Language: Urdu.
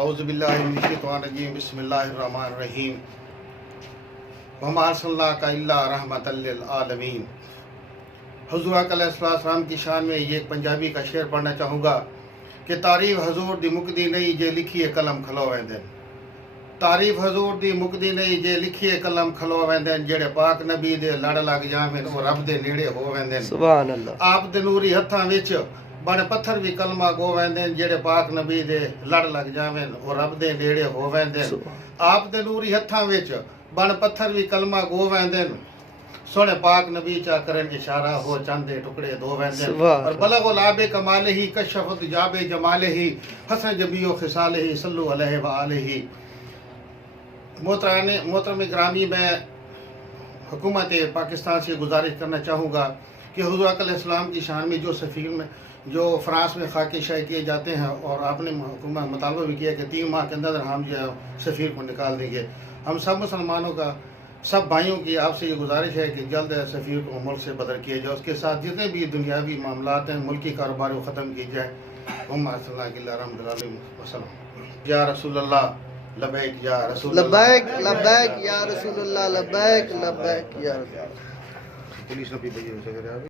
اعوذ باللہ من الشیطان الرجیم بسم اللہ الرحمن الرحیم وما ارسلناک الا رحمۃ للعالمین۔ حضور اقدس علیہ السلام کی شان میں یہ ایک پنجابی کا شعر پڑھنا چاہوں گا کہ تعریف حضور دی مکدی نہیں جے لکھیے قلم کھلو ویندن۔ تعریف حضور دی مکدی نہیں جے لکھیے قلم کھلو ویندن، جڑے پاک نبی دے لڑ لگ جاویں او رب دے نیڑے ہو ویندن۔ سبحان اللہ۔ آپ دے نوری ہتھاں وچ بڑ پتھر بھی کلمہ گو ویندن، جڑے پاک نبی دے لڑ لگ جاویں او رب دے نیڑے ہو ویندن۔ آپ دے نوری ہتھاں وچ بڑ پتھر بھی کلمہ گو ویندن، سونے پاک نبی چا کرن اشارہ ہو چند دے ٹکڑے دو ویندن۔ اور بلغ العاب کمالہ کشف جاب جمالہ حسن جمیع خصالہ صلو علیہ وآلہ۔ محترم گرامی، میں حکومت پاکستان سے گزارش کرنا چاہوں گا کہ حضور علیہ السلام کی شان میں جو سفیر میں جو فرانس میں خاکے شائع کیے جاتے ہیں، اور آپ نے حکومت مطالبہ بھی کیا کہ 3 ماہ کے اندر ہم جو ہے سفیر کو نکال دیں گے۔ ہم سب مسلمانوں کا، سب بھائیوں کی آپ سے یہ گزارش ہے کہ جلد سفیر کو ملک سے بدر کیا جائے، اس کے ساتھ جتنے بھی دنیاوی معاملات ہیں، ملکی کاروبار کو ختم کی جائے۔ صلی اللہ علیہ وسلم۔ یا رسول اللہ لبیک یا رسول اللہ، لبیک لبیک یا رسول اللہ، لبیک لبیک یا رسول اللہ۔ پولیس نے بھی